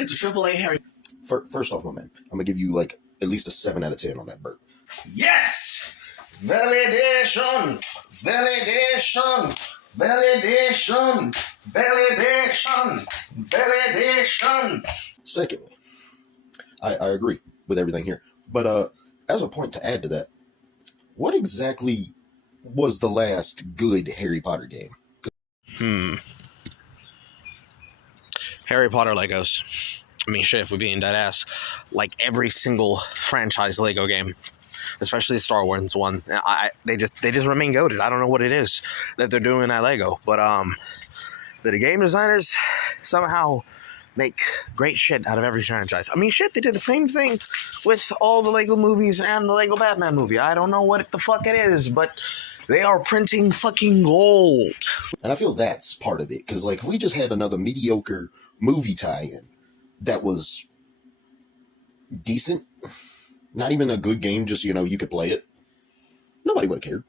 It's a AAA Harry. First off, my man, I'm gonna give you like at least a 7 out of 10 on that burp. Yes! Validation! Validation! Validation! Validation! Validation! Secondly, I agree with everything here, but as a point to add to that, what exactly was the last good Harry Potter game? Harry Potter Legos. I mean, shit, if we're being dead ass, like every single franchise Lego game, especially the Star Wars one, they just remain goated. I don't know what it is that they're doing at Lego, but the game designers somehow make great shit out of every franchise. I mean, shit, they did the same thing with all the Lego movies and the Lego Batman movie. I don't know what the fuck it is, but they are printing fucking gold. And I feel that's part of it, because like we just had another mediocre movie tie-in that was decent, not even a good game, just, you know, you could play it. Nobody would have cared.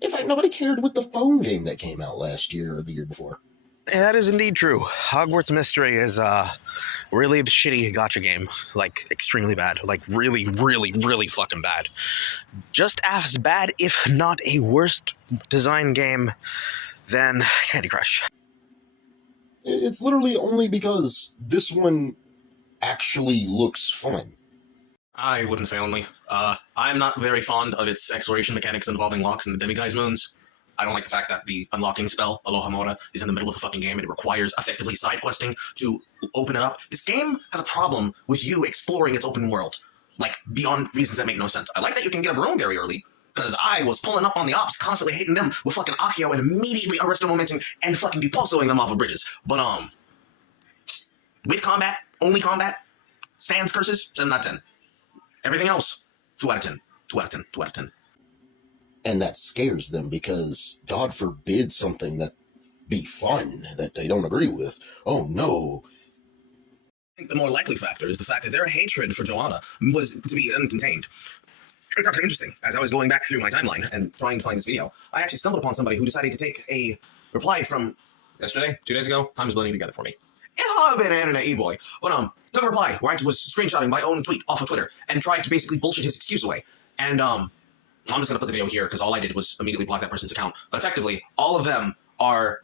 In fact, nobody cared with the phone game that came out last year or the year before. That is indeed true. Hogwarts Mystery is really a shitty gacha game. Like, extremely bad. Like, really, really, really fucking bad. Just as bad, if not a worse design game than Candy Crush. It's literally only because this one actually looks fun. I wouldn't say only. I'm not very fond of its exploration mechanics involving locks and the demiguise moons. I don't like the fact that the unlocking spell, Aloha Mora, is in the middle of the fucking game and it requires effectively side questing to open it up. This game has a problem with you exploring its open world, like, beyond reasons that make no sense. I like that you can get a room very early, because I was pulling up on the ops, constantly hitting them with fucking Akio and immediately arresting momentum and fucking depulsoing them off of bridges. But, with combat, only combat, sans curses, 7 out of 10. Everything else, 2 out of 10. 2 out of 10. 2 out of 10. And that scares them because, God forbid, something that be fun that they don't agree with. Oh no. I think the more likely factor is the fact that their hatred for Joanna was to be uncontained. It's actually interesting. As I was going back through my timeline and trying to find this video, I actually stumbled upon somebody who decided to take a reply from yesterday, 2 days ago. Time is blending together for me. I've been an internet e-boy. But, took a reply where I was screenshotting my own tweet off of Twitter and tried to basically bullshit his excuse away. And, I'm just going to put the video here because all I did was immediately block that person's account. But effectively, all of them are,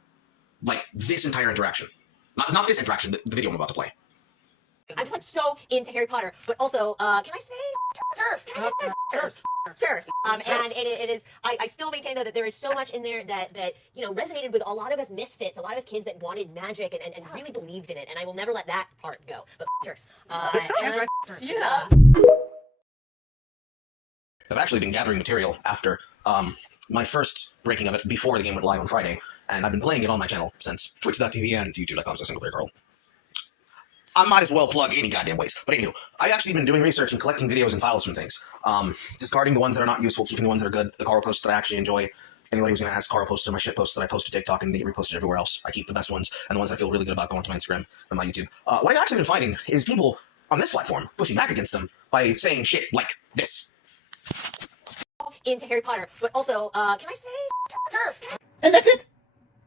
like, this entire interaction. Not this interaction, the video I'm about to play. I'm just, like, so into Harry Potter, but also, can I say turfs? Can I say turfs? Turfs. And it is, I still maintain, though, that there is so much in there that, you know, resonated with a lot of us misfits, a lot of us kids that wanted magic and really believed in it, and I will never let that part go. But turfs. Yeah. I've actually been gathering material after my first breaking of it before the game went live on Friday, and I've been playing it on my channel since twitch.tv and youtube.com/SinglePlayerCarl. I might as well plug any goddamn ways. But anywho, I've actually been doing research and collecting videos and files from things. Discarding the ones that are not useful, keeping the ones that are good, the Carl posts that I actually enjoy. Anybody who's going to ask, Carl posts my shit posts that I post to TikTok and they get reposted everywhere else. I keep the best ones and the ones I feel really good about going to my Instagram and my YouTube. What I've actually been finding is people on this platform pushing back against them by saying shit like this. Into Harry Potter, but also, can I say turfs? And that's it.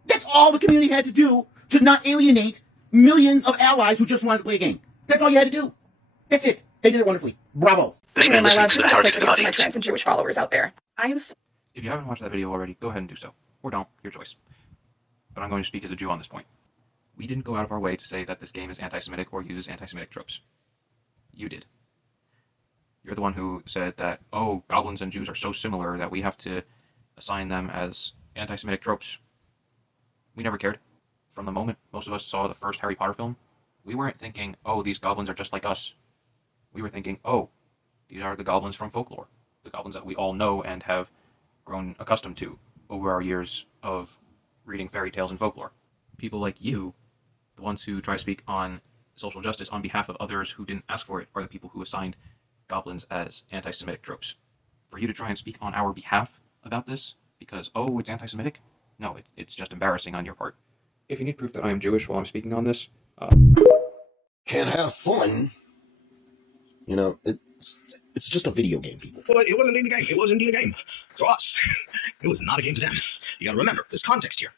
That's all the community had to do to not alienate millions of allies who just wanted to play a game. That's all you had to do. That's it. They did it wonderfully. Bravo. My love, just a quick video for my trans and Jewish followers out there. If you haven't watched that video already, go ahead and do so. Or don't, your choice. But I'm going to speak as a Jew on this point. We didn't go out of our way to say that this game is anti-Semitic or uses anti-Semitic tropes. You did. You're the one who said that, oh, goblins and Jews are so similar that we have to assign them as anti-Semitic tropes. We never cared. From the moment most of us saw the first Harry Potter film, we weren't thinking, oh, these goblins are just like us. We were thinking, oh, these are the goblins from folklore. The goblins that we all know and have grown accustomed to over our years of reading fairy tales and folklore. People like you, the ones who try to speak on social justice on behalf of others who didn't ask for it, are the people who assigned goblins as anti-Semitic tropes. For you to try and speak on our behalf about this, because, oh, it's anti-Semitic? No, it's just embarrassing on your part. If you need proof that I am Jewish while I'm speaking on this, Can't have fun. You know, it's just a video game, people. Well, it wasn't indeed a game. It was indeed a game. For us, it was not a game to them. You gotta remember, there's context here.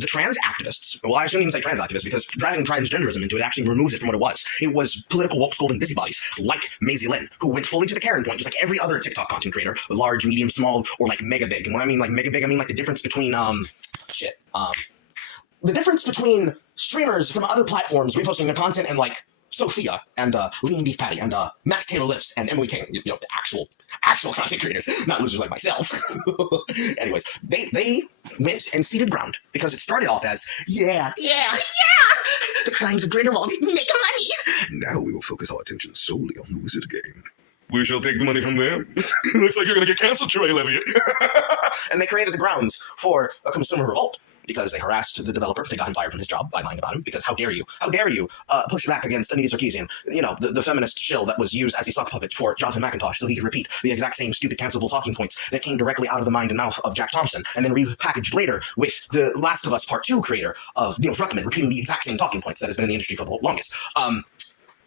the trans activists, well, I shouldn't even say trans activists because driving transgenderism into it actually removes it from what it was. It was political woke scolding busybodies like Maisie Lynn, who went fully to the Karen point, just like every other TikTok content creator, large, medium, small, or like mega big. And when I mean like mega big, I mean like the difference between, the difference between streamers from other platforms reposting their content and like Sophia and Lean Beef Patty and Max Taylor Lifts and Emily King, you know, the actual content creators, not losers like myself. Anyways, they went and ceded ground because it started off as, yeah, the crimes of Grindelwald make money. Now we will focus our attention solely on the wizard game. We shall take the money from them. Looks like you're going to get canceled, Troy Levitt. And they created the grounds for a consumer revolt because they harassed the developer. They got him fired from his job by lying about him because how dare you push back against Anita Sarkeesian, you know, the feminist shill that was used as a sock puppet for Jonathan McIntosh so he could repeat the exact same stupid cancelable talking points that came directly out of the mind and mouth of Jack Thompson and then repackaged later with the Last of Us Part 2 creator of Neil Druckmann repeating the exact same talking points that has been in the industry for the longest.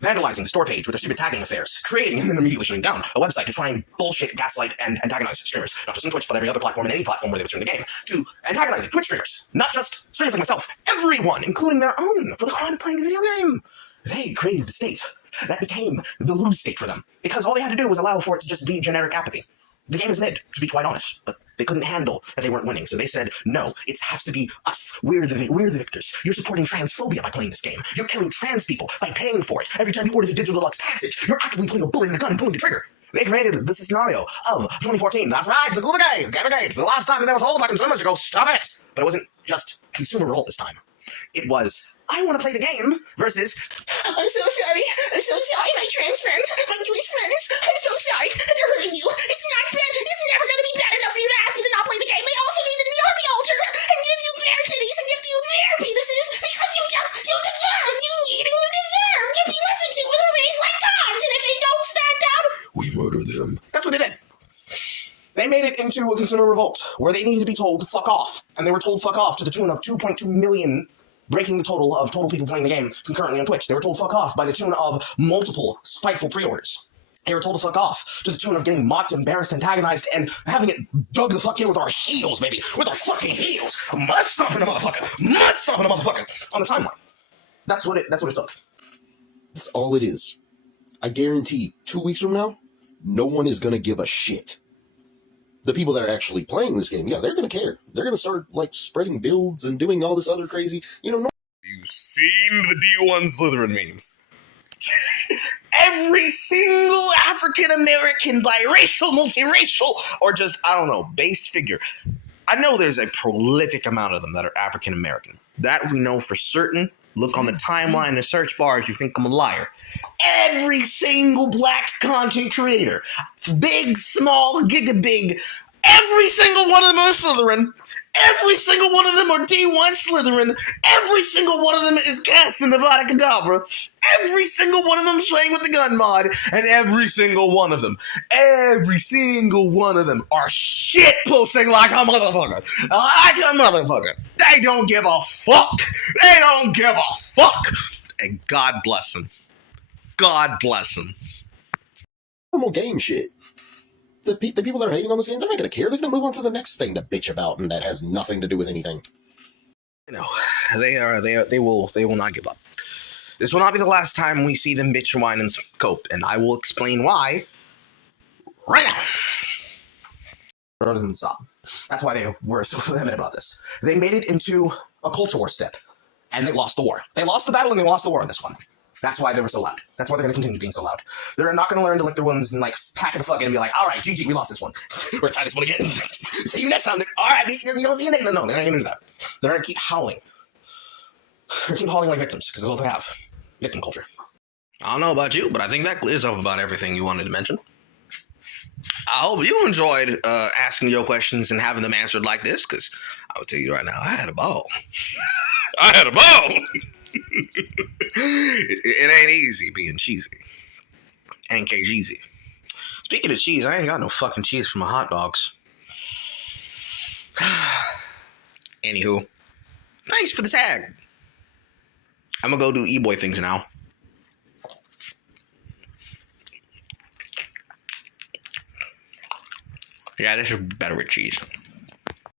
Vandalizing the store page with their stupid tagging affairs, creating and then immediately shutting down a website to try and bullshit, gaslight, and antagonize streamers, not just on Twitch, but every other platform and any platform where they would stream the game, to antagonizing Twitch streamers, not just streamers like myself, everyone, including their own, for the crime of playing a video game. They created the state that became the lose state for them, because all they had to do was allow for it to just be generic apathy. The game is mid, to be quite honest, but they couldn't handle that they weren't winning, so they said, no, it has to be us. We're the victors. You're supporting transphobia by playing this game. You're killing trans people by paying for it. Every time you order the digital deluxe package, you're actively putting a bullet in a gun and pulling the trigger. They created this scenario of 2014. That's right, the Gamergate. The last time there was a hold by consumers to go, stop it. But it wasn't just consumer revolt this time. It was, I want to play the game, versus, I'm so sorry, my trans friends, my Jewish friends, I'm so sorry, they're hurting you. It's not bad, it's never going to be bad enough for you to ask them to not play the game. They also need to kneel at the altar and give you their titties and give you their penises, because you deserve, you need and you deserve to be listened to and raised like gods, and if they don't stand down, we murder them. That's what they did. They made it into a consumer revolt, where they needed to be told to fuck off, and they were told fuck off to the tune of 2.2 million, breaking the total of total people playing the game concurrently on Twitch. They were told fuck off by the tune of multiple spiteful pre-orders. They were told to fuck off to the tune of getting mocked, embarrassed, antagonized, and having it dug the fuck in with our heels, baby. With our fucking heels. Mud stomping a motherfucker. On the timeline. That's what it took. That's all it is. I guarantee 2 weeks from now, no one is going to give a shit. The people that are actually playing this game, yeah, they're going to care. They're going to start, like, spreading builds and doing all this other crazy, You've seen the D1 Slytherin memes. Every single African-American, biracial, multiracial, or just, I don't know, based figure. I know there's a prolific amount of them that are African-American. That we know for certain. Look on the timeline in the search bar if you think I'm a liar. Every single black content creator, big, small, gigabig, every single one of them are Slytherin. Every single one of them are D1 Slytherin. Every single one of them is casting Avada Kedavra. Every single one of them is playing with the gun mod. And every single one of them are shit posting like a motherfucker. They don't give a fuck. And God bless them. normal game shit. The people that are hating on this game, they're not going to care. They're going to move on to the next thing to bitch about, and that has nothing to do with anything. No, they will not give up. This will not be the last time we see them bitch, whine, and cope, and I will explain why right now. Rather than stop. That's why they were so adamant about this. They made it into a culture war step, and they lost the war. They lost the battle, and they lost the war on this one. That's why they were so loud. That's why they're going to continue being so loud. They're not going to learn to lick their wounds and like pack it the fuck in and be like, all right, GG, we lost this one. We're going to try this one again. See you next time. All right, you don't see anything. No, they're not going to do that. They're going to keep howling. They're keep howling like victims because that's all they have. Victim culture. I don't know about you, but I think that clears up about everything you wanted to mention. I hope you enjoyed asking your questions and having them answered like this, because I will tell you right now, I had a ball. I had a ball. It ain't easy being cheesy. Ain't KGeezy. Speaking of cheese, I ain't got no fucking cheese for my hot dogs. Anywho, thanks for the tag. I'm gonna go do e-boy things now. Yeah, this is better with cheese.